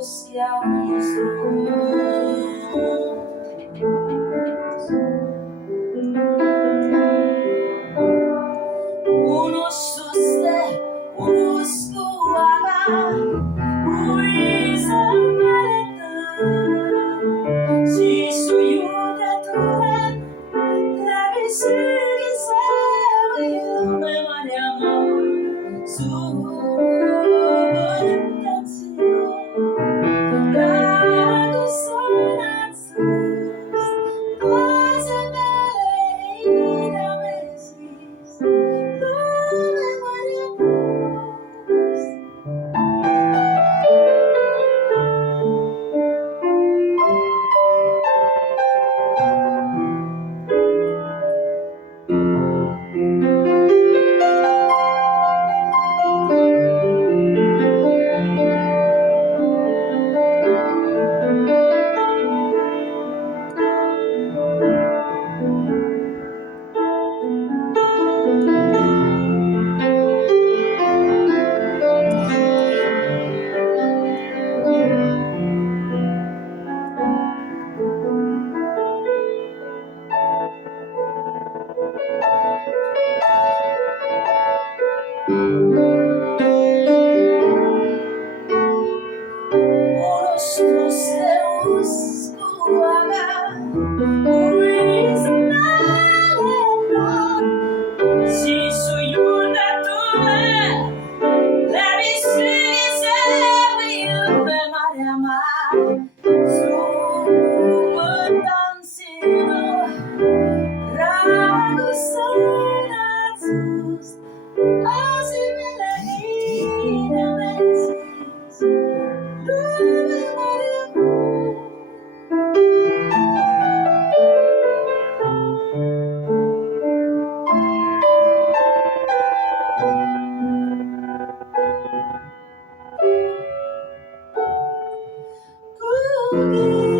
siamo soli. Uno suste, uskuaga, uisamaleta. Si suyuta tulen, la visigi sevi, me mariama, su lagu sonatus, osemeleina mesis, lume mariamus. Unos Deus kuaga, uisamaleta. Si suyuta tulen, la visigi sevi, lume mariama, sumutansido, lagu sonatus, osemeleina mesis, lume mariamus. Cookie.